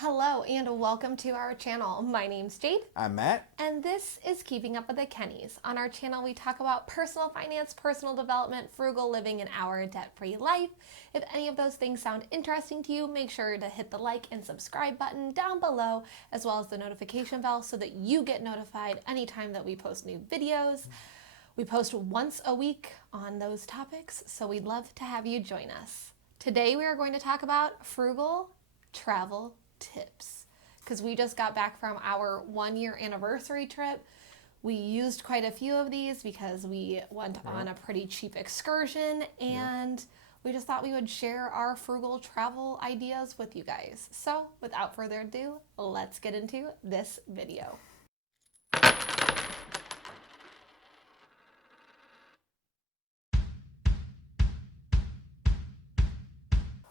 Hello and welcome to our channel. My name's Jade. I'm Matt. And this is Keeping Up with the Kennys. On our channel, we talk about personal finance, personal development, frugal living, and our debt-free life. If any of those things sound interesting to you, make sure to hit the like and subscribe button down below, as well as the notification bell so that you get notified anytime that we post new videos. We post once a week on those topics, so we'd love to have you join us. Today we are going to talk about frugal travel tips because we just got back from our 1-year anniversary trip. We used quite a few of these because we went on a pretty cheap excursion, and we just thought we would share our frugal travel ideas with you guys. So without further ado, let's get into this video.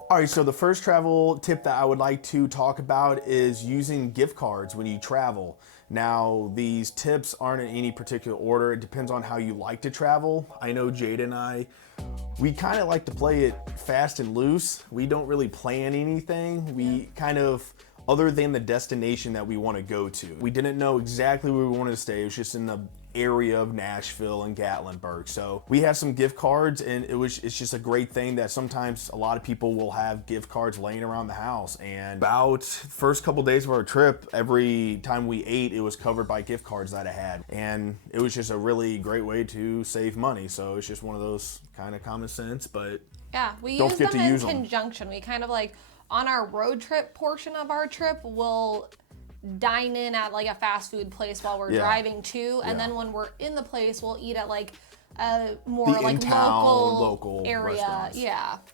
All right, so the first travel tip that I would like to talk about is using gift cards when you travel. Now, these tips aren't in any particular order. It depends on how you like to travel. I know Jade and I, we kind of like to play it fast and loose. We don't really plan anything. We kind of, other than the destination that we want to go to. We didn't know exactly where we wanted to stay. It was just in the area of Nashville and Gatlinburg. So we have some gift cards, and it's just a great thing that sometimes a lot of people will have gift cards laying around the house. And about first couple days of our trip, every time we ate, it was covered by gift cards that I had. And it was just a really great way to save money. So it's just one of those kind of common sense, but yeah, we use them in conjunction. We kind of like on our road trip portion of our trip, we'll dine in at like a fast food place while we're driving too, and then when we're in the place, we'll eat at like a more like local area.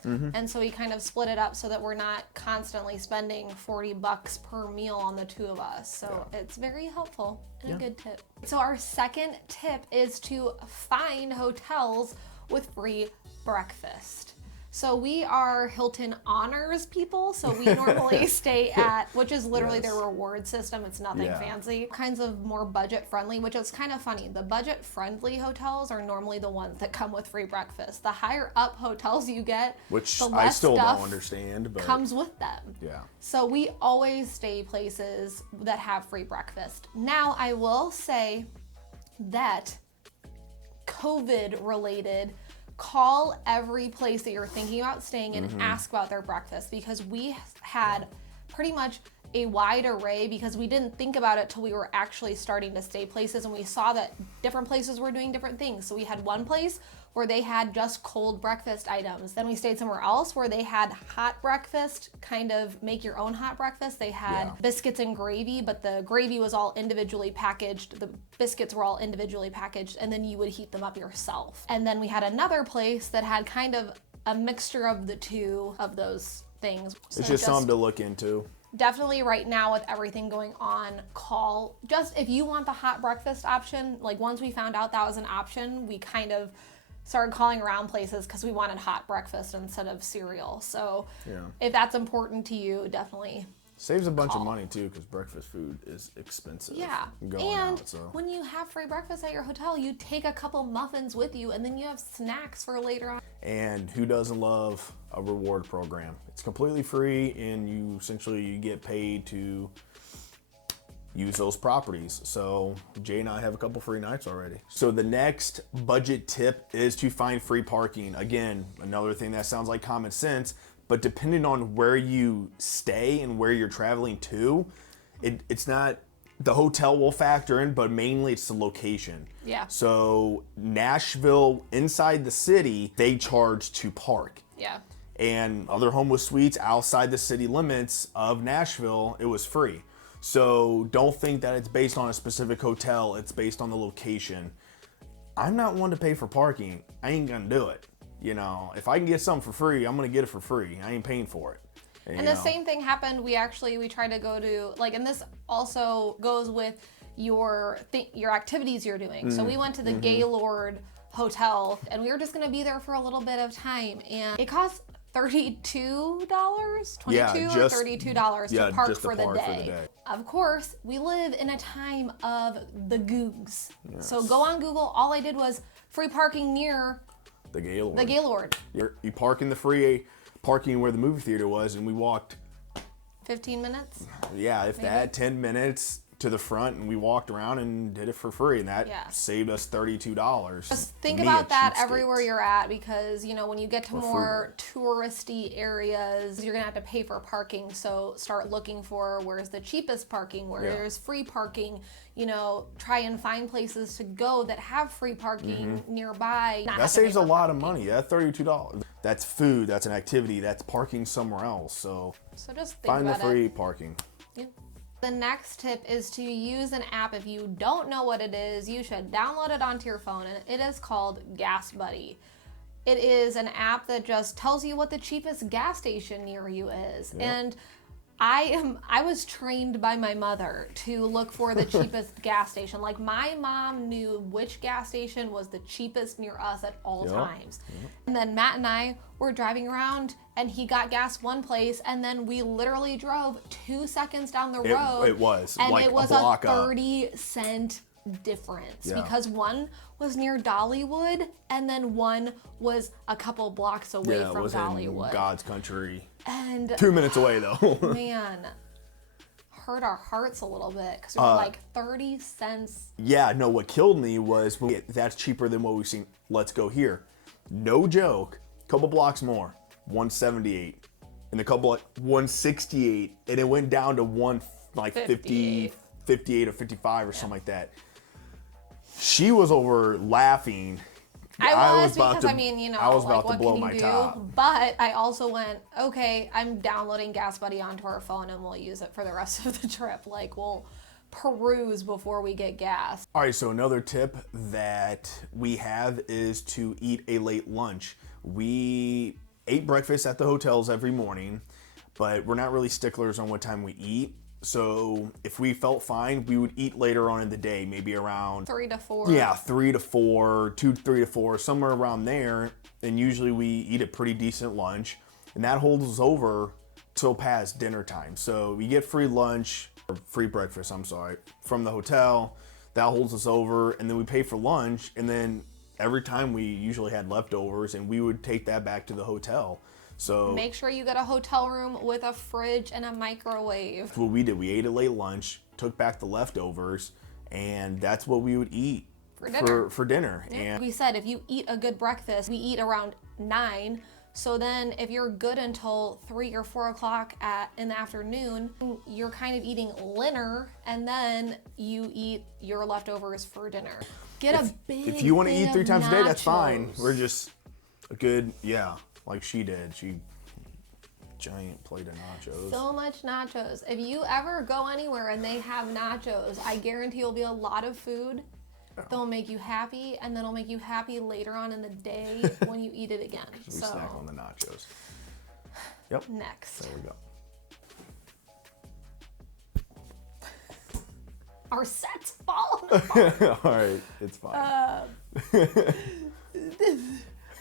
And so we kind of split it up so that we're not constantly spending $40 per meal on the two of us. So it's very helpful and a good tip. So our second tip is to find hotels with free breakfast. So we are Hilton Honors people, so we normally stay at, which is literally their reward system. It's nothing fancy. Kinds of more budget friendly, which is kind of funny. The budget friendly hotels are normally the ones that come with free breakfast. The higher up hotels you get, which the I less still stuff don't understand, but comes with them. Yeah. So we always stay places that have free breakfast. Now I will say that COVID related, call every place that you're thinking about staying and ask about their breakfast, because we had pretty much a wide array because we didn't think about it till we were actually starting to stay places, and we saw that different places were doing different things. So we had one place where they had just cold breakfast items. Then we stayed somewhere else where they had hot breakfast, kind of make your own hot breakfast. They had biscuits and gravy, but the gravy was all individually packaged. The biscuits were all individually packaged, and then you would heat them up yourself. And then we had another place that had kind of a mixture of the two of those things. It's just something to look into. Definitely right now with everything going on, call. Just if you want the hot breakfast option, like once we found out that was an option, we kind of started calling around places because we wanted hot breakfast instead of cereal. So if that's important to you, definitely saves a bunch of money too, because breakfast food is expensive. When you have free breakfast at your hotel, you take a couple muffins with you, and then you have snacks for later on. And who doesn't love a reward program? It's completely free, and you get paid to use those properties. So Jay and I have a couple free nights already. So the next budget tip is to find free parking. Again, another thing that sounds like common sense, but depending on where you stay and where you're traveling to, it's not, the hotel will factor in, but mainly it's the location. Yeah. So Nashville, inside the city, they charge to park. Yeah. And other homeless suites outside the city limits of Nashville, it was free. So don't think that it's based on a specific hotel, it's based on the location. I'm not one to pay for parking. I ain't gonna do it. You know, if I can get something for free, I'm gonna get it for free. I ain't paying for it. And the same thing happened. We tried to go to, like, and this also goes with your activities you're doing. So we went to the Gaylord Hotel, and we were just gonna be there for a little bit of time, and it cost $32, $22 or $32 to park for the day. Of course, we live in a time of the Googs. Yes. So go on Google. All I did was free parking near the Gaylord. The Gaylord. You park in the free parking where the movie theater was, and we walked 15 minutes? Yeah, if that, 10 minutes to the front, and we walked around and did it for free, and that saved us $32. Just think about that everywhere you're at, because you know, when you get to more touristy areas, you're gonna have to pay for parking. So start looking for where's the cheapest parking, where there's free parking. You know, try and find places to go that have free parking nearby. That saves a lot of money. That $32. That's food. That's an activity. That's parking somewhere else. So just think find about the free parking. Yeah. The next tip is to use an app. If you don't know what it is, you should download it onto your phone, and it is called Gas Buddy. It is an app that just tells you what the cheapest gas station near you is. And I was trained by my mother to look for the cheapest gas station. Like, my mom knew which gas station was the cheapest near us at all times. And then Matt and I were driving around, and he got gas one place, and then we literally drove 2 seconds down the road. It was and like it was a block 30-cent difference because one was near Dollywood, and then one was a couple blocks away from it was Dollywood. In God's country. And 2 minutes away though. Man, hurt our hearts a little bit because we were like 30 cents. Yeah, no, what killed me was, that's cheaper than what we've seen. Let's go here. No joke. Couple blocks more, 178, and a couple 168, and it went down to 58 or 55 or something like that. She was over laughing. I was because, I mean, you know, I was like, about to blow my top. But I also went, okay, I'm downloading Gas Buddy onto our phone, and we'll use it for the rest of the trip. Like, we'll peruse before we get gas. All right, so another tip that we have is to eat a late lunch. We ate breakfast at the hotels every morning, but we're not really sticklers on what time we eat. So if we felt fine, we would eat later on in the day, maybe around 3 to 4. Yeah, 3 to 4, 3 to 4, somewhere around there. And usually we eat a pretty decent lunch, and that holds us over till past dinner time. So we get free lunch, or free breakfast, I'm sorry, from the hotel. That holds us over, and then we pay for lunch, and then every time we usually had leftovers, and we would take that back to the hotel. So make sure you get a hotel room with a fridge and a microwave. That's what we did. We ate a late lunch, took back the leftovers, and that's what we would eat for dinner. Yeah. And we said if you eat a good breakfast, we eat around 9. So then if you're good until 3 or 4 o'clock in the afternoon, you're kind of eating dinner, and then you eat your leftovers for dinner. If you want to eat 3 times a day, that's fine. We're just a good, like she did. She giant plate of nachos. So much nachos. If you ever go anywhere and they have nachos, I guarantee it'll be a lot of food. They'll make you happy, and then it'll make you happy later on in the day when you eat it again. We snack on the nachos. Yep. Next. There we go. Our set's falling apart. All right, it's fine.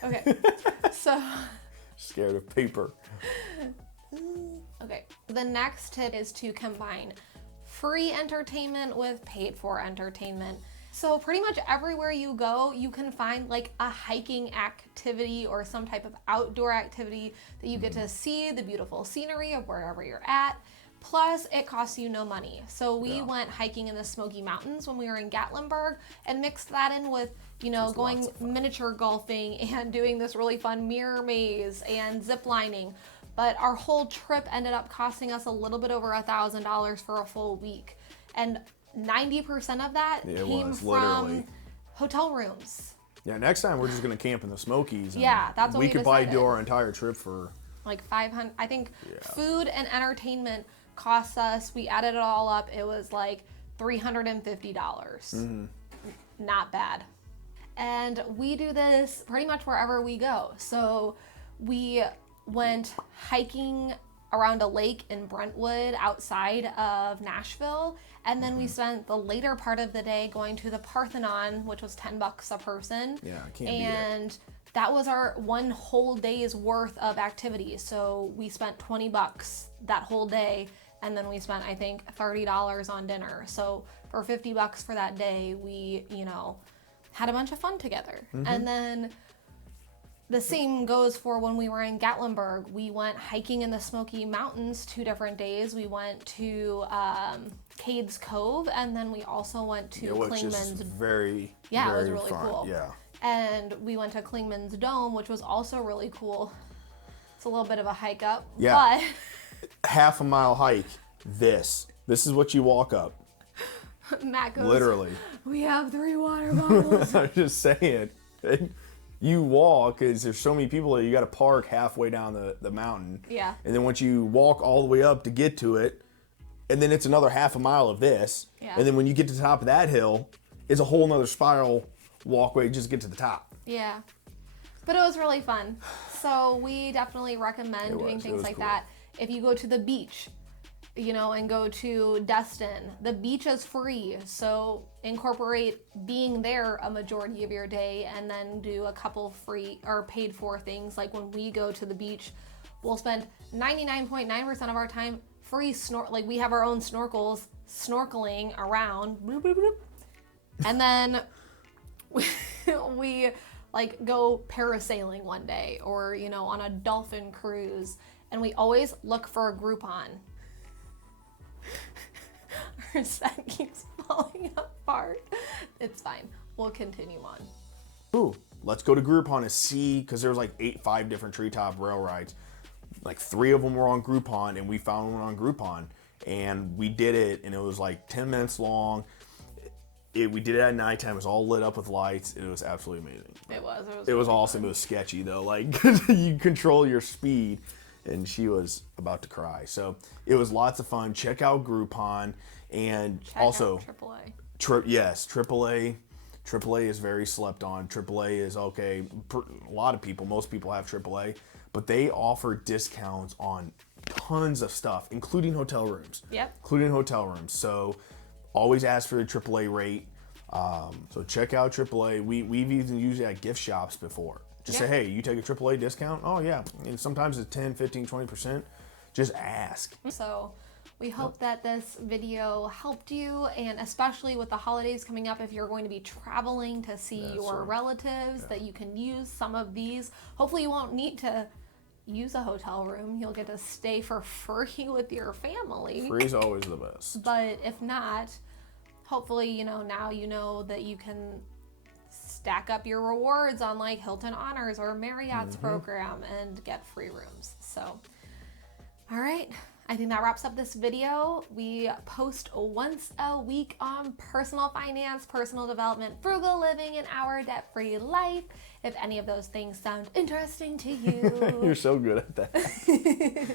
Okay, so scared of paper. Okay, the next tip is to combine free entertainment with paid for entertainment. So pretty much everywhere you go, you can find like a hiking activity or some type of outdoor activity that you get to see the beautiful scenery of wherever you're at. Plus, it costs you no money. So we went hiking in the Smoky Mountains when we were in Gatlinburg, and mixed that in with, you know, going miniature golfing and doing this really fun mirror maze and zip lining. But our whole trip ended up costing us a little bit over $1,000 for a full week. And 90% of that came from hotel rooms. Yeah, next time we're just gonna camp in the Smokies. Yeah, that's what we could probably do our entire trip for like 500. I think food and entertainment cost us, we added it all up, it was like $350. Not bad. And we do this pretty much wherever we go. So we went hiking around a lake in Brentwood outside of Nashville, and then we spent the later part of the day going to the Parthenon, which was $10 a person. Yeah, I can't and beat it. That was our one whole day's worth of activities. So we spent $20 that whole day, and then we spent, I think, $30 on dinner. So for $50 for that day, we, you know, had a bunch of fun together. And then The same goes for when we were in Gatlinburg. We went hiking in the Smoky Mountains 2 different days. We went to Cades Cove, and then we also went to Klingman's. Very, it was really fun. cool. Yeah. And we went to Klingman's Dome, which was also really cool. It's a little bit of a hike up. Yeah. But half a mile hike. This is what you walk up. Matt goes, literally. We have 3 water bottles. I'm just saying. You walk, because there's so many people that you got to park halfway down the mountain. Yeah. And then once you walk all the way up to get to it, and then it's another half a mile of this. Yeah. And then when you get to the top of that hill, it's a whole nother spiral walkway just to get to the top. Yeah. But it was really fun. So we definitely recommend doing things like that. If you go to the beach, and go to Destin, the beach is free. So incorporate being there a majority of your day, and then do a couple free or paid for things. Like when we go to the beach, we'll spend 99.9% of our time free like we have our own snorkels, snorkeling around, bloop, bloop, bloop. And then we like go parasailing one day, or on a dolphin cruise, and we always look for a Groupon. Our set keeps falling apart. It's fine. We'll continue on. Ooh, let's go to Groupon and see, because there's like 5 different treetop rail rides. Like 3 of them were on Groupon, and we found one on Groupon, and we did it, and it was like 10 minutes long. We did it at nighttime. It was all lit up with lights. It was absolutely amazing. It was awesome. fun. It was sketchy though. Like you control your speed, and she was about to cry. So it was lots of fun. Check out Groupon, and also AAA. Yes, AAA. AAA is very slept on. AAA is okay. A lot of people, most people have AAA, but they offer discounts on tons of stuff, including hotel rooms. Yep. Including hotel rooms. So always ask for a AAA rate. So check out AAA. We've even used it at gift shops before. Just say, hey, you take a AAA discount? Oh, yeah. And sometimes it's 10, 15, 20%. Just ask. So we hope that this video helped you, and especially with the holidays coming up, if you're going to be traveling to see your relatives, that you can use some of these. Hopefully you won't need to use a hotel room. You'll get to stay for free with your family. Free is always the best. But if not, hopefully, now you know that you can stack up your rewards on like Hilton Honors or Marriott's program and get free rooms. So, all right. I think that wraps up this video. We post once a week on personal finance, personal development, frugal living, and our debt-free life. If any of those things sound interesting to you. You're so good at that.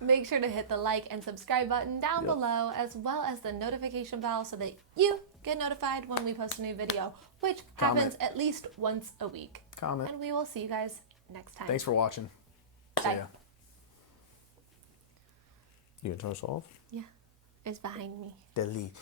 Make sure to hit the like and subscribe button down below, as well as the notification bell, so that you get notified when we post a new video, which happens at least once a week. Comment. And we will see you guys next time. Thanks for watching. Bye. See ya. You gonna turn us off? Yeah, it's behind me. Delete.